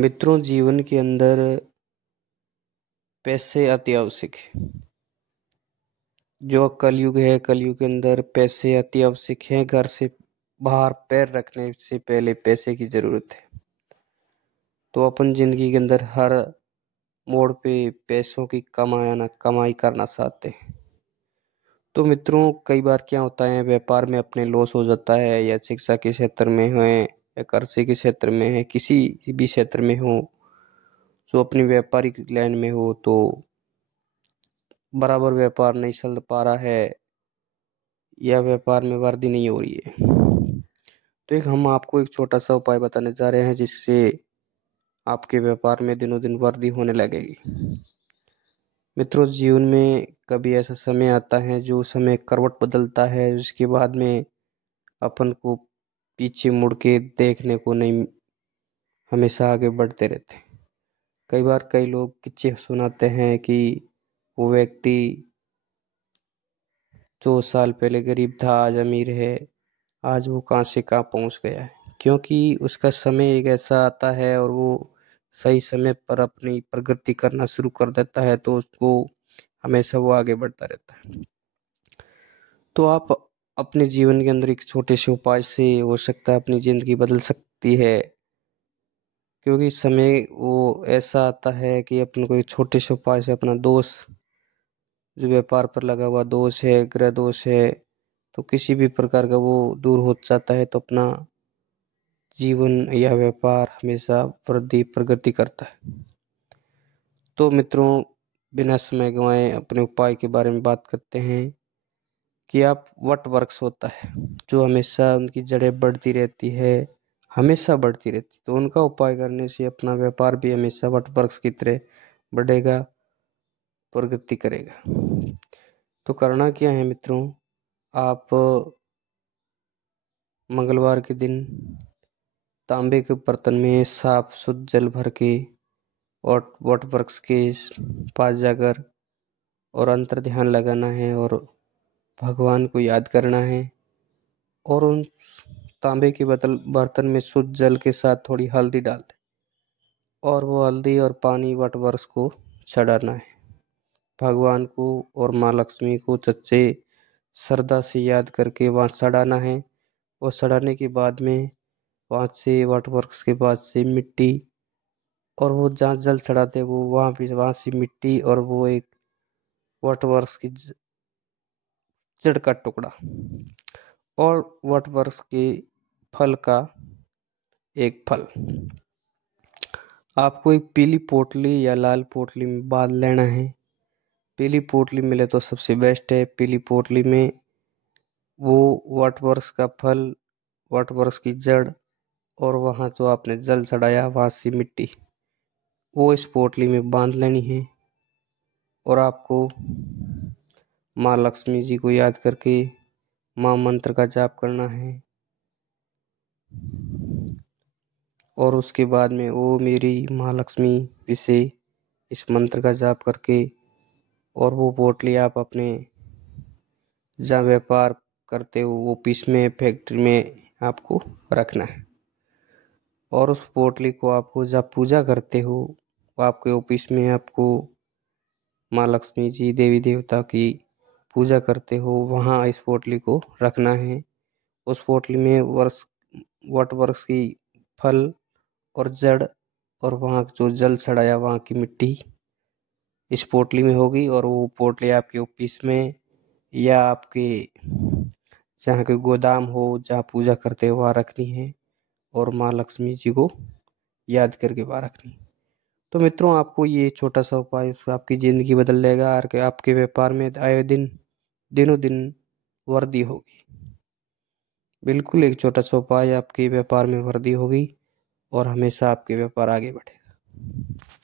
मित्रों, जीवन के अंदर पैसे अति आवश्यक है। जो कलयुग है, कलयुग के अंदर पैसे अति आवश्यक हैं। घर से बाहर पैर रखने से पहले पैसे की जरूरत है। तो अपन जिंदगी के अंदर हर मोड़ पे पैसों की कमाई करना चाहते हैं। तो मित्रों, कई बार क्या होता है, व्यापार में अपने लॉस हो जाता है, या शिक्षा के क्षेत्र में है, या कृषि के क्षेत्र में है, किसी भी क्षेत्र में हो, जो अपनी व्यापारिक लाइन में हो, तो बराबर व्यापार नहीं चल पा रहा है, या व्यापार में वृद्धि नहीं हो रही है। तो हम आपको एक छोटा सा उपाय बताने जा रहे हैं, जिससे आपके व्यापार में दिनों दिन वृद्धि होने लगेगी। मित्रों, जीवन में कभी ऐसा समय आता है जो समय करवट बदलता है, जिसके बाद में अपन को पीछे मुड़ के देखने को नहीं, हमेशा आगे बढ़ते रहते हैं। कई बार कई लोग किस्से सुनाते हैं कि वो व्यक्ति 2 साल पहले गरीब था, आज अमीर है। आज वो कहाँ से कहाँ पहुँच गया है, क्योंकि उसका समय एक ऐसा आता है और वो सही समय पर अपनी प्रगति करना शुरू कर देता है, तो उसको हमेशा वो आगे बढ़ता रहता है। तो आप अपने जीवन के अंदर एक छोटे से उपाय से हो सकता है अपनी जिंदगी बदल सकती है। क्योंकि समय वो ऐसा आता है कि अपन को एक छोटे से उपाय से अपना दोष, जो व्यापार पर लगा हुआ दोष है, ग्रह दोष है, तो किसी भी प्रकार का वो दूर हो जाता है, तो अपना जीवन या व्यापार हमेशा वृद्धि प्रगति करता है। तो मित्रों, बिना समय गंवाए अपने उपाय के बारे में बात करते हैं कि आप वट वृक्ष होता है, जो हमेशा उनकी जड़ें बढ़ती रहती है, हमेशा बढ़ती रहती, तो उनका उपाय करने से अपना व्यापार भी हमेशा वट वृक्ष की तरह बढ़ेगा, प्रगति करेगा। तो करना क्या है मित्रों, आप मंगलवार के दिन तांबे के बर्तन में साफ शुद्ध जल भर के और वट वृक्ष के पास जाकर और अंतर ध्यान लगाना है और भगवान को याद करना है, और उन तांबे के बर्तन में शुद्ध जल के साथ थोड़ी हल्दी डाल दें, और वो हल्दी और पानी वट वृक्ष को चढ़ाना है। भगवान को और माँ लक्ष्मी को सच्चे श्रद्धा से याद करके वहाँ चढ़ाना है। और चढ़ाने के बाद में वहाँ से वट वृक्ष के बाद से मिट्टी, और वो जहाँ जल चढ़ाते वो वहाँ भी वहाँ से मिट्टी, और वो एक वट वृक्ष की जड़ का टुकड़ा, और वट वृक्ष के फल का एक फल आपको एक पीली पोटली या लाल पोटली में बांध लेना है। पीली पोटली मिले तो सबसे बेस्ट है। पीली पोटली में वो वट वृक्ष का फल, वट वृक्ष की जड़, और वहाँ जो आपने जल चढ़ाया वहाँ से मिट्टी, वो इस पोटली में बांध लेनी है। और आपको माँ लक्ष्मी जी को याद करके माँ मंत्र का जाप करना है। और उसके बाद में ओ मेरी माँ लक्ष्मी इसे इस मंत्र का जाप करके, और वो पोटली आप अपने जहाँ व्यापार करते हो ऑफिस में, फैक्ट्री में आपको रखना है। और उस पोटली को आपको जब पूजा करते हो, आपके ऑफिस में आपको माँ लक्ष्मी जी, देवी देवता की पूजा करते हो, वहाँ इस पोटली को रखना है। उस पोटली में वट वृक्ष की फल और जड़, और वहाँ जो जल चढ़ाया वहाँ की मिट्टी इस पोटली में होगी। और वो पोटली आपके ऑफिस में या आपके जहाँ के गोदाम हो, जहाँ पूजा करते हो, वहाँ रखनी है, और माँ लक्ष्मी जी को याद करके वहाँ रखनी। तो मित्रों, आपको ये छोटा सा उपाय उससे आपकी ज़िंदगी बदल देगा, और आपके व्यापार में आए दिन दिनों दिन वृद्धि होगी। बिल्कुल एक छोटा सा उपाय आपके व्यापार में वृद्धि होगी, और हमेशा आपके व्यापार आगे बढ़ेगा।